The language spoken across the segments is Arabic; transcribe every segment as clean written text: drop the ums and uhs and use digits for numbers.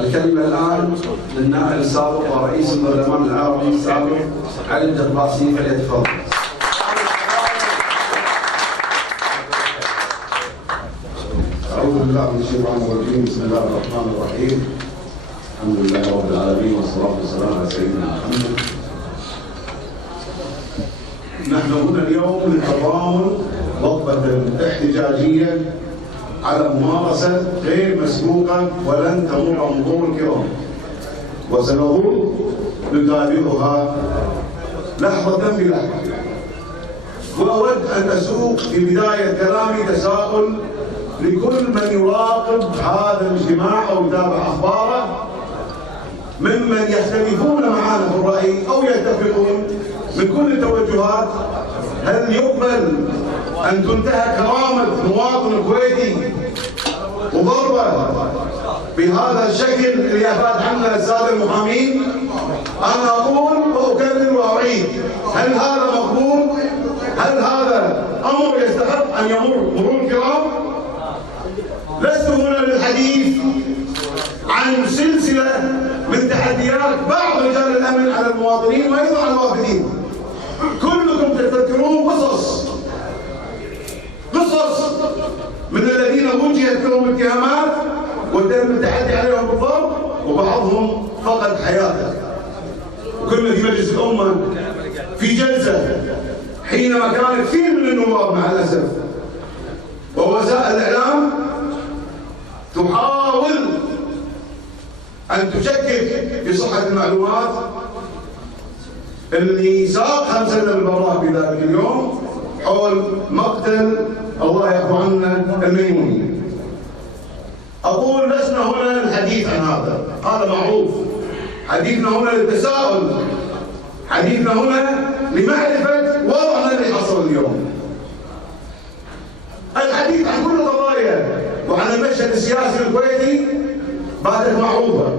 الكلمة الآن للنائب السابق ورئيس البرلمان العربي السابق علي الجرباسي، فليتفضل. أعوذ بالله من الشيطان الرجيم، بسم الله الرحمن الرحيم. الحمد لله رب العالمين والصلاة والسلام على سيدنا محمد. نحن هنا اليوم للتضامن وقفة احتجاجية على ممارسة غير مسبوقة ولن تمر مرور الكرام، وسنظل نتابعها لحظة بلحظة. وأود أن أسوق في بداية كلامي تساؤل لكل من يراقب هذا الاجتماع أو يتابع أخباره، ممن يختلفون معنا في الرأي أو يتفقون من كل التوجهات: هل يقبل أن تنتهك كرامة مواطن كويتي وضربه بهذا الشكل اللي أفاد عنه السادة المحامين؟ أنا أقول وأكرر وأعيد: هل هذا مقبول؟ هل هذا أمر يستحق أن يمر مرور الكرام؟ لست هنا للحديث عن سلسلة من تحديات بعض رجال الأمن على المواطنين وأيضا على الوافدين. كلكم تتذكرون قصص من الذين وجهت لهم اتهامات وتم التحدي عليهم بالضرب، وبعضهم فقد حياته. وكنا في مجلس الأمة في جلسة حينما كان كثير من النواب مع الأسف ووسائل الإعلام تحاول أن تشكك في صحة المعلومات اللي ساق 5 سنة بالبراء في ذلك اليوم حول مقتل الله يعفو عنا الميموني. أقول لسنا هنا للحديث عن هذا معروف. حديثنا هنا للتساؤل، حديثنا هنا لمعرفة وضعنا اللي حصل اليوم. الحديث عن كل القضايا وعن المشهد السياسي الكويتي باتت معروفة،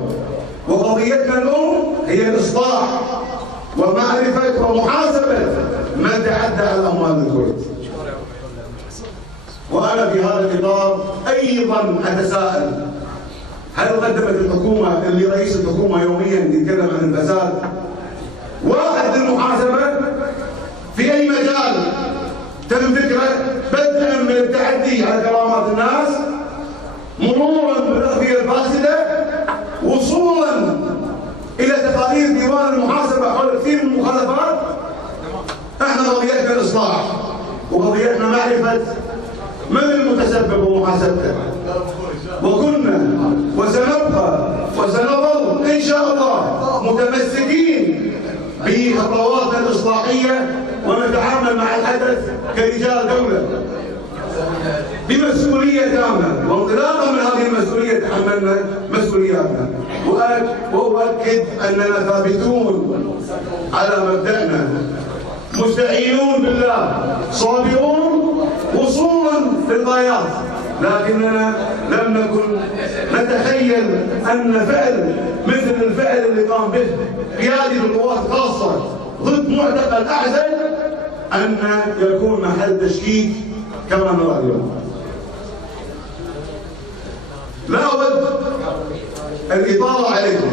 وقضيتنا الأم هي الإصلاح ومعرفة ومحاسبة من تعدى على أموال الكويت. وأنا في هذا الإطار أيضا أتساءل: هل قدمت الحكومة اللي رئيس الحكومة يوميا يتكلم عن الفساد واحد للمحاسبة في أي مجال تم ذكره، بدءا من التعدي على كرامات الناس، مرورا بالأغذية الفاسدة، وصولا إلى تقارير ديوان المحاسبة حول كثير من المخالفات؟ احنا قضيتنا الإصلاح وقضيتنا معرفة من المتسبب ومحاسبته، وكنا وسنبقى وسنظل إن شاء الله متمسكين بخطواتنا الإصلاحية، ونتعامل مع الحدث كرجال دولة بمسؤولية تامة، وانطلاقا من هذه المسؤولية تحملنا مسؤولياتنا. وأؤكد أننا ثابتون على مبدأنا، مستعينون بالله، صابرون وصولا للغايات، لكننا لم نكن نتخيل أن فعل مثل الفعل اللي قام به قيادي القوات الخاصة ضد معتقل أعزل أن يكون محل تشكيك كما نرى اليوم. لا أود الإطالة عليكم،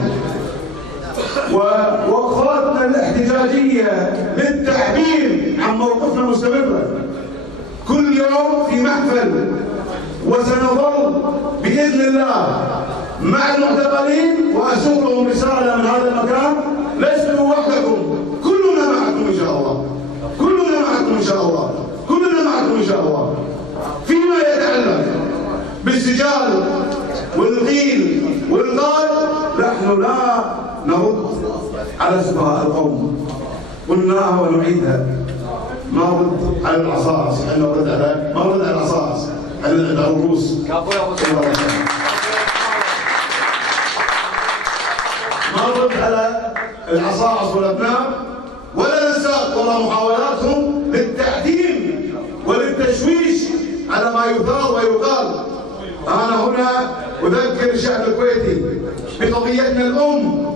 ووقفاتنا الاحتجاجية للتعبير عن موقفنا مستمرة كل يوم في محفل، وسنظل بإذن الله مع المعتقلين. وأسوق لهم رسالة من هذا المكان: لستم وحدكم، كلنا معكم إن شاء الله، كلنا معكم إن شاء الله، كلنا معكم إن شاء الله. فيما يتعلق بالسجال والقيل والقال، نحن لا نرد على سفهاء القوم، قلناها ونعيدها: ما نرد على العصاص، احنا نرد على ما نرد على العصاص، على العروس. ما نرد على العصاص والابناء ولا ننساق ولا محاولاتهم للتعديل وللتشويش على ما يثار ويقال. انا هنا اذكر الشعب الكويتي بقضيتنا الام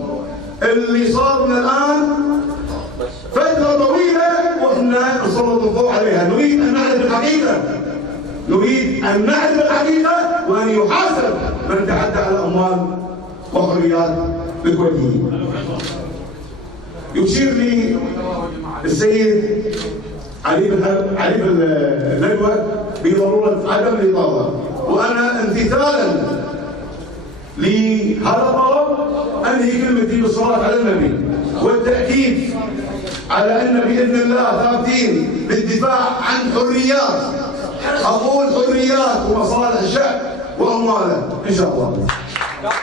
اللي صار لنا الان فتره طويله واحنا نسلط الضوء عليها. نريد ان نعرف الحقيقه، نريد ان نعرف الحقيقه، وان يحاسب من تعدى على اموال وحريات الكويتيين. يشير لي السيد علي الندوة بضرورة عدم الإطالة، وأنا امتثالا لهذا الطلب أنهي كلمتي بالصلاة على النبي والتأكيد على أن بإذن الله ثابتين للدفاع عن حريات، أقول حريات ومصالح الشعب وأمواله إن شاء الله.